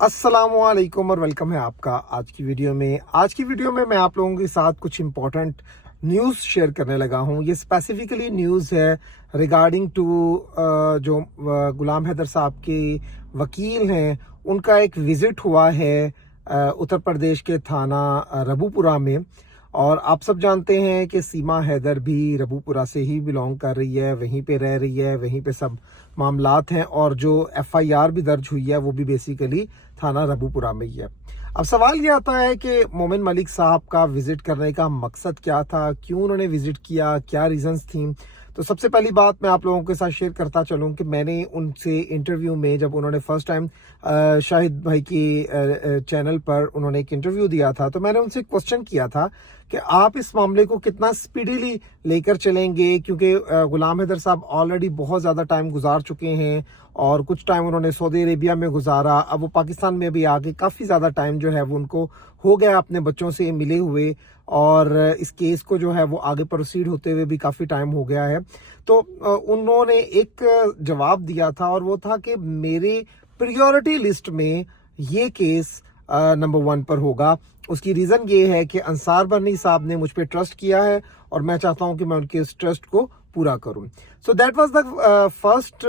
अस्सलामुअलैकुम और वेलकम है आपका आज की वीडियो में मैं आप लोगों के साथ कुछ इम्पोर्टेंट न्यूज़ शेयर करने लगा हूँ। ये स्पेसिफिकली न्यूज़ है रिगार्डिंग टू जो गुलाम हैदर साहब के वकील हैं, उनका एक विज़िट हुआ है उत्तर प्रदेश के थाना रबूपुरा में। और आप सब जानते हैं कि सीमा हैदर भी रबूपुरा से ही बिलोंग कर रही है, वहीं पे रह रही है, वहीं पे सब मामलात हैं। और जो एफआईआर भी दर्ज हुई है वो भी बेसिकली थाना रबूपुरा में ही है। अब सवाल ये आता है कि मोमिन मलिक साहब का विजिट करने का मकसद क्या था, क्यों उन्होंने विजिट किया, क्या रीजंस थी। तो सबसे पहली बात मैं आप लोगों के साथ शेयर करता चलूं कि मैंने उनसे इंटरव्यू में, जब उन्होंने फर्स्ट टाइम शाहिद भाई की चैनल पर उन्होंने एक इंटरव्यू दिया था, तो मैंने उनसे क्वेश्चन किया था कि आप इस मामले को कितना स्पीडीली लेकर चलेंगे, क्योंकि गुलाम हैदर साहब ऑलरेडी बहुत ज़्यादा टाइम गुजार चुके हैं और कुछ टाइम उन्होंने सऊदी अरेबिया में गुजारा, अब वो पाकिस्तान में भी आके काफ़ी ज़्यादा टाइम जो है वो उनको हो गया अपने बच्चों से मिले हुए, और इस केस को जो है वो आगे प्रोसीड होते हुए भी काफ़ी टाइम हो गया है। तो उन्होंने एक जवाब दिया था और वो था कि मेरे प्रायोरिटी लिस्ट में ये केस नंबर 1 पर होगा। उसकी रीज़न ये है कि अंसार बर्नी साहब ने मुझ पर ट्रस्ट किया है और मैं चाहता हूं कि मैं उनके इस ट्रस्ट को पूरा करूं। So that was the first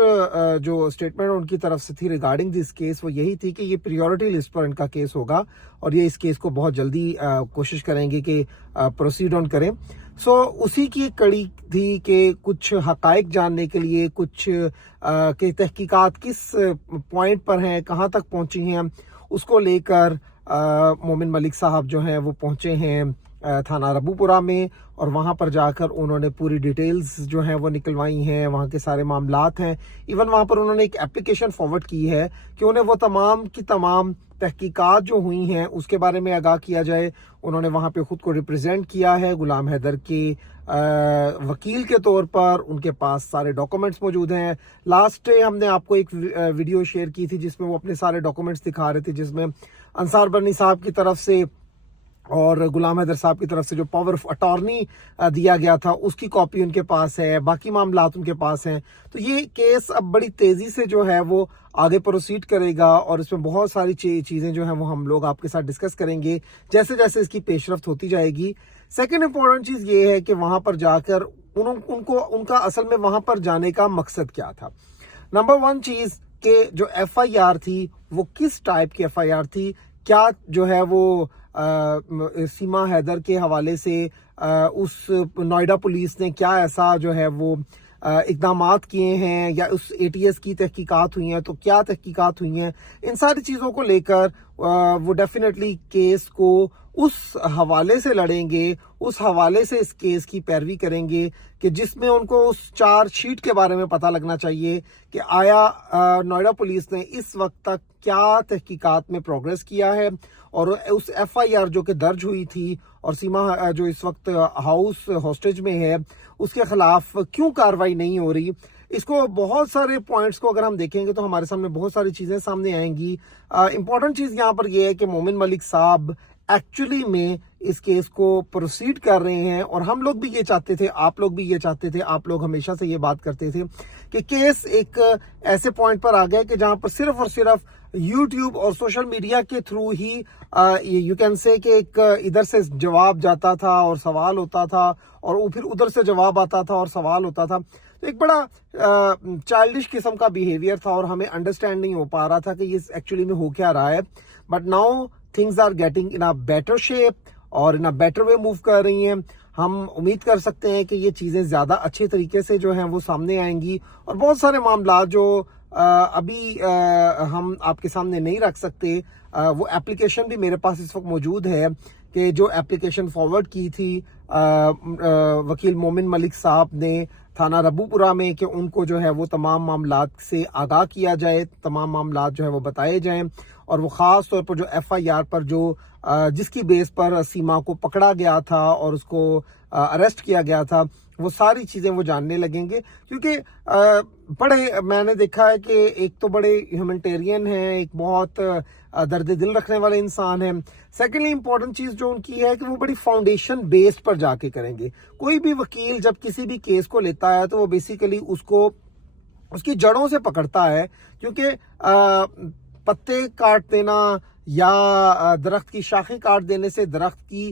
जो स्टेटमेंट उनकी तरफ से थी रिगार्डिंग दिस केस, वो यही थी कि ये प्रायोरिटी लिस्ट पर इनका केस होगा और ये इस केस को बहुत जल्दी कोशिश करेंगे कि प्रोसीड ऑन करें। सो उसी की कड़ी थी कि कुछ हकाइक जानने के लिए, कुछ के तहकीकात किस पॉइंट पर हैं, कहाँ तक पहुंची हैं, उसको लेकर मोमिन मलिक साहब जो हैं वो पहुंचे हैं थाना रबूपुरा में, और वहां पर जाकर उन्होंने पूरी डिटेल्स जो हैं वो निकलवाई हैं, वहां के सारे मामलात हैं। इवन वहां पर उन्होंने एक एप्लीकेशन फॉरवर्ड की है कि उन्हें वो तमाम की तमाम तहकीकात जो हुई हैं उसके बारे में आगाह किया जाए। उन्होंने वहां पे खुद को रिप्रेजेंट किया है गुलाम हैदर के वकील के तौर पर, उनके पास सारे डॉक्यूमेंट्स मौजूद हैं। लास्ट डे हमने आपको एक वीडियो शेयर की थी जिसमें वो अपने सारे डॉक्यूमेंट्स दिखा रहे थे, जिसमें अंसार बर्नी साहब की तरफ से और गुलाम हैदर साहब की तरफ से जो पावर ऑफ अटॉर्नी दिया गया था उसकी कॉपी उनके पास है, बाकी मामलात उनके पास हैं। तो ये केस अब बड़ी तेजी से जो है वो आगे प्रोसीड करेगा और इसमें बहुत सारी चीज़ें जो हैं वो हम लोग आपके साथ डिस्कस करेंगे जैसे जैसे इसकी पेशरफ्त होती जाएगी। सेकेंड इंपॉर्टेंट चीज़ ये है कि वहां पर जाकर उनको उनका असल में वहां पर जाने का मकसद क्या था। नंबर 1 चीज़ कि जो एफआईआर थी वो किस टाइप की एफआईआर थी, क्या जो है वो सीमा हैदर के हवाले से उस नोएडा पुलिस ने क्या ऐसा जो है वो इकदामात किए हैं, या उस एटीएस की तहकीकात हुई हैं तो क्या तहकीकात हुई हैं, इन सारी चीज़ों को लेकर वो डेफिनेटली केस को उस हवाले से लड़ेंगे, उस हवाले से इस केस की पैरवी करेंगे कि जिसमें उनको उस चार्जशीट के बारे में पता लगना चाहिए कि आया नोएडा पुलिस ने इस वक्त तक क्या तहकीकात में प्रोग्रेस किया है, और उस एफआईआर जो कि दर्ज हुई थी और सीमा जो इस वक्त हाउस हॉस्टेज में है उसके खिलाफ क्यों कार्रवाई नहीं हो रही। इसको बहुत सारे पॉइंट्स को अगर हम देखेंगे तो हमारे सामने बहुत सारी चीज़ें सामने आएंगी। इंपॉर्टेंट चीज़ यहाँ पर यह है कि मोमिन मलिक साहब एक्चुअली में इस केस को प्रोसीड कर रहे हैं, और हम लोग भी ये चाहते थे, आप लोग भी ये चाहते थे, आप लोग हमेशा से ये बात करते थे कि केस एक ऐसे पॉइंट पर आ गया कि जहां पर सिर्फ और सिर्फ यूट्यूब और सोशल मीडिया के through he you can say कि एक इधर से जवाब जाता था और सवाल होता था, और वो फिर उधर से जवाब आता था और सवाल होता था। तो एक बड़ा चाइल्डिश किस्म का बिहेवियर था और हमें अंडरस्टैंड नहीं हो पा रहा था कि ये एक्चुअली में हो क्या रहा है। But now things are getting in a better shape और in a better way move कर रही हैं। हम उम्मीद कर सकते हैं कि ये चीज़ें ज़्यादा अच्छे तरीके से जो हैं वो सामने आएंगी, और बहुत सारे मामला जो अभी हम आपके सामने नहीं रख सकते, वो एप्लीकेशन भी मेरे पास इस वक्त मौजूद है कि जो एप्लीकेशन फॉरवर्ड की थी वकील मोमिन मलिक साहब ने थाना रबूपुरा में कि उनको जो है वो तमाम मामलात से आगाह किया जाए, तमाम मामलात जो है वो बताए जाएं, और वो ख़ास तौर पर जो एफआईआर पर जो जिसकी बेस पर सीमा को पकड़ा गया था और उसको अरेस्ट किया गया था, वो सारी चीज़ें वो जानने लगेंगे। क्योंकि बड़े मैंने देखा है कि एक तो बड़े ह्यूमैनिटेरियन हैं, एक बहुत दर्द दिल रखने वाले इंसान हैं। सेकेंडली इंपॉर्टेंट चीज़ जो उनकी है कि वो बड़ी फाउंडेशन बेस्ड पर जाके करेंगे। कोई भी वकील जब किसी भी केस को लेता है तो वो बेसिकली उसको उसकी जड़ों से पकड़ता है, क्योंकि پتے کاٹ دینا یا درخت کی شاخیں کاٹ دینے سے درخت کی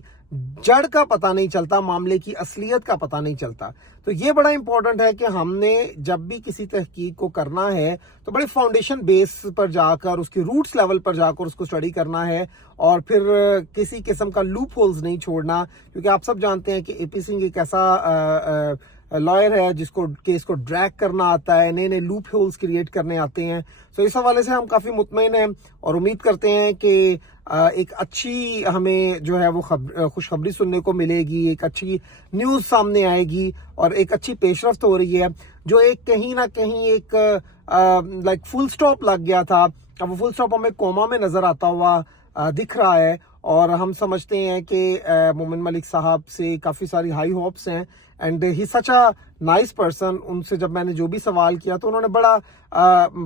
جڑ کا پتہ نہیں چلتا، معاملے کی اصلیت کا پتہ نہیں چلتا. تو یہ بڑا امپورٹنٹ ہے کہ ہم نے جب بھی کسی تحقیق کو کرنا ہے تو بڑی فاؤنڈیشن بیس پر جا کر، اس کی روٹس لیول پر جا کر اس کو اسٹڈی کرنا ہے، اور پھر کسی قسم کا لوپ ہولز نہیں چھوڑنا. کیونکہ آپ سب جانتے ہیں کہ اے پی سنگھ ایک ایسا لائر ہے جس کو کیس کو ڈریگ کرنا آتا ہے، نئے نئے لوپ ہولز کریٹ کرنے آتے ہیں. تو اس حوالے سے ہم کافی مطمئن ہیں اور امید کرتے ہیں کہ ایک اچھی ہمیں جو ہے وہ خوشخبری سننے کو ملے گی، ایک اچھی نیوز سامنے آئے گی اور ایک اچھی پیش رفت ہو رہی ہے. جو ایک کہیں نہ کہیں ایک لائک فل سٹاپ لگ گیا تھا، اب وہ فل سٹاپ ہمیں کوما میں نظر آتا ہوا دکھ رہا ہے. اور ہم سمجھتے ہیں کہ مومن ملک صاحب سے کافی ساری ہائی ہوپس ہیں، and he such a nice person. ان سے جب میں نے جو بھی سوال کیا تو انہوں نے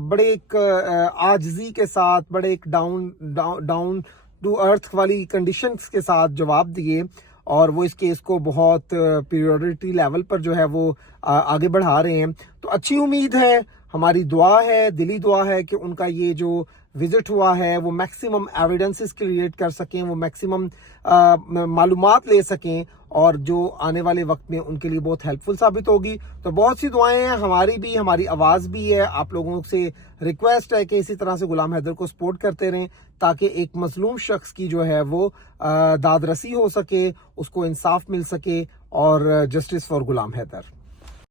بڑے ایک عاجزی کے ساتھ، بڑے ایک ڈاؤن ٹو ارتھ والی کنڈیشنز کے ساتھ جواب دیے، اور وہ اس کیس کو بہت پریورٹی لیول پر جو ہے وہ آگے بڑھا رہے ہیں. تو اچھی امید ہے، ہماری دعا ہے، دلی دعا ہے کہ ان کا یہ جو وزٹ ہوا ہے وہ میکسیمم ایویڈنسز کریٹ کر سکیں، وہ میکسیمم معلومات لے سکیں، اور جو آنے والے وقت میں ان کے لیے بہت ہیلپ فل ثابت ہوگی. تو بہت سی دعائیں ہیں، ہماری بھی، ہماری آواز بھی ہے. آپ لوگوں سے ریکویسٹ ہے کہ اسی طرح سے غلام حیدر کو سپورٹ کرتے رہیں تاکہ ایک مظلوم شخص کی جو ہے وہ داد رسی ہو سکے، اس کو انصاف مل سکے، اور جسٹس فار غلام حیدر.